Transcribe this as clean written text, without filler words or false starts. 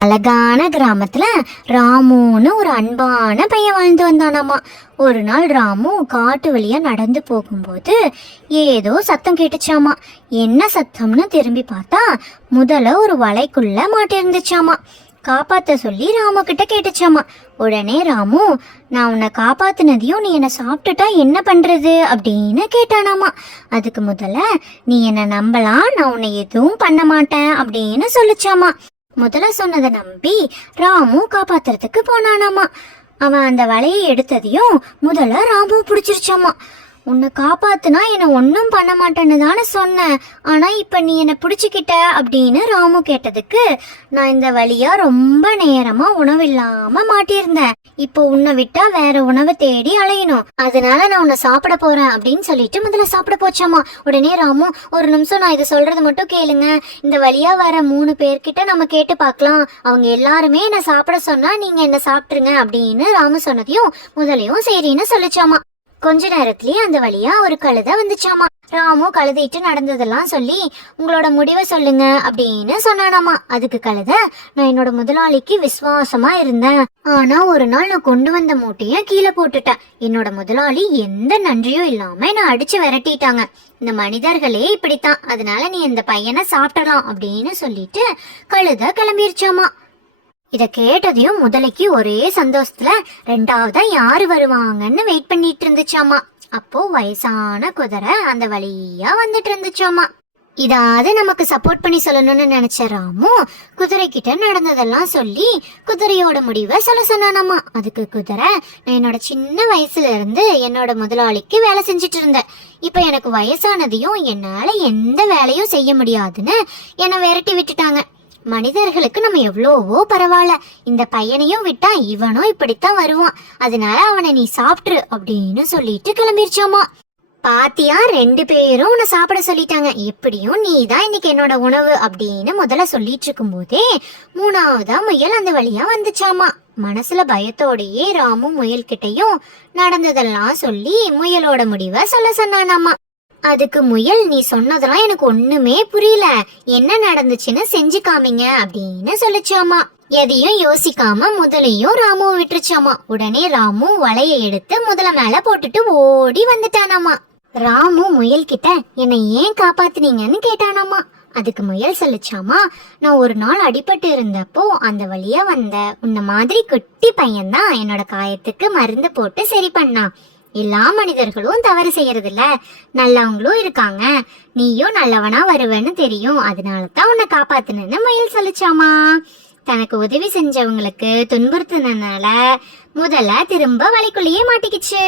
அழகான கிராமத்துல ராமுன்னு ஒரு அன்பான பையன் வாழ்ந்து வந்தானாமா. ஒரு நாள் ராமு காட்டு வழியா நடந்து போகும்போது ஏதோ சத்தம் கேட்டுச்சாமா. என்ன சத்தம்னு திரும்பி பார்த்தா முதல்ல ஒரு வலைக்குள்ள மாட்டிருந்துச்சாமா. காப்பாத்த சொல்லி ராமு கிட்ட கேட்டுச்சாமா. உடனே ராமு, நான் உன்னை காப்பாத்தினதையும் நீ என்னை சாப்பிட்டுட்டா என்ன பண்றது அப்படின்னு கேட்டானாமா. அதுக்கு முதல்ல, நீ என்னை நம்பலாம், நான் உன்னை எதுவும் பண்ண மாட்டேன் அப்படின்னு சொல்லிச்சாமா. முதல்ல சொன்னதை நம்பி ராமு காப்பாத்துறதுக்கு போனானாமா. அவன் அந்த வலையை எடுத்ததையும் முதல்ல ராமு பிடிச்சிருச்சாமா. உன்னை காப்பாத்துனா என்னை ஒன்றும் பண்ண மாட்டேன்னு தானே சொன்னேன், ஆனா இப்ப நீ என்னை பிடிச்சிக்கிட்ட அப்படின்னு ராமு கேட்டதுக்கு, நான் இந்த வழியா ரொம்ப நேரமா உணவு இல்லாம மாட்டியிருந்தேன், இப்போ உன்னை விட்டா வேற உணவை தேடி அலையணும், அதனால நான் உன்னை சாப்பிட போறேன் அப்படின்னு சொல்லிட்டு முதல்ல சாப்பிட போச்சாமா. உடனே ராமு, ஒரு நிமிஷம் நான் இதை சொல்றது மட்டும் கேளுங்க, இந்த வழியா வர 3 பேர்கிட்ட நம்ம கேட்டு பார்க்கலாம், அவங்க எல்லாருமே என்ன சாப்பிட சொன்னா நீங்க என்ன சாப்பிட்டுருங்க அப்படின்னு ராமு சொன்னதையும் முதலையும் சரின்னு சொல்லிச்சாமா. கொஞ்ச நேரத்திலேயே அந்த வழியா ஒரு கழுதை வந்துச்சாமா. ராமு கழுதைட்டு நடந்ததெல்லாம் சொல்லி உங்களோட முடிவை சொல்லுங்க அப்படின்னு சொன்னானாமா. அதுக்கு கழுதை, நான் என்னோட முதலாளிக்கு விசுவாசமா இருந்தேன், ஆனா ஒரு நாள் நான் கொண்டு வந்த மூட்டைய கீழே போட்டுட்டேன், என்னோட முதலாளி எந்த நன்றியும் இல்லாம என்ன அடிச்சு விரட்டிட்டாங்க, இந்த மனிதர்களே இப்படித்தான், அதனால நீ இந்த பையனை சாப்பிடலாம் அப்படின்னு சொல்லிட்டு கழுதை கிளம்பிருச்சாமா. இத கேட்டதையும் முதலைக்கு ஒரே சந்தோஷத்துல ரெண்டாவதா யாரு வருவாங்கன்னு வெயிட் பண்ணிட்டு இருந்துச்சாமா. அப்போ வயசான குதிரை அந்த வழியா வந்துட்டு இருந்துச்சாமா. இதாவது நமக்கு சப்போர்ட் பண்ணி சொல்லணும்னு நினைச்ச ராமு குதிரை கிட்ட நடந்ததெல்லாம் சொல்லி குதிரையோட முடிவை சொல்ல சொன்னானாமா. அதுக்கு குதிரை, நான் என்னோட சின்ன வயசுல இருந்து என்னோட முதலாளிக்கு வேலை செஞ்சுட்டு இருந்தேன், இப்ப எனக்கு வயசானதையும் என்னால எந்த வேலையும் செய்ய முடியாதுன்னு என்னை விரட்டி விட்டுட்டாங்க, மனிதர்களுக்கு நம்ம எவ்வளவோ பரவாயில்ல, இந்த பையனையும் விட்டா இவனும் இப்படித்தான் வருவான், அதனால அவனை நீ சாப்பிட்டுரு அப்படின்னு சொல்லிட்டு கிளம்பிருச்சாமா. பாத்தியா, 2 பேரும் உன்னை சாப்பிட சொல்லிட்டாங்க, எப்படியும் நீ தான் இன்னைக்கு என்னோட உணவு அப்படின்னு முதல்ல சொல்லிட்டு இருக்கும் போதே 3ஆவதா முயல் அந்த வழியா வந்துச்சாமா. மனசுல பயத்தோடையே ராமு முயல் கிட்டையும் நடந்ததெல்லாம் சொல்லி முயலோட முடிவை சொல்ல சொன்னானாமா. அதுக்கு முயல், நீ சொன்னதெல்லாம் எனக்கு ஒண்ணுமே புரியல, என்ன நடந்துச்சுன்னு செஞ்சு காமிங்க அப்படின்னு சொல்லிச்சாமா. எதையும் யோசிக்காம முதலையும் ராமுவை விட்டுருச்சாமா. உடனே ராமு வலைய எடுத்து முதல மேல போட்டுட்டு ஓடி வந்துட்டானாமா. ராமு முயல் கிட்ட, என்னை ஏன் காப்பாத்துனீங்கன்னு கேட்டானாமா. அதுக்கு முயல் சொல்லிச்சாமா, நான் ஒரு நாள் அடிபட்டு இருந்தப்போ அந்த வழியா வந்த உன்ன மாதிரி குட்டி பையன்தான் என்னோட காயத்துக்கு மருந்து போட்டு சரி பண்ணான், எல்லா மனிதர்களும் தவறு செய்யறது இல்ல, நல்லவங்களும் இருக்காங்க, நீயும் நல்லவனா வருவேன்னு தெரியும், அதனாலதான் உன்னை காப்பாத்துனேன்னு முயல் சொல்லிச்சாமா. தனக்கு உதவி செஞ்சவங்களுக்கு துன்புறுத்தினால முதல்ல திரும்ப வலைக்குள்ளேயே மாட்டிக்கிச்சு.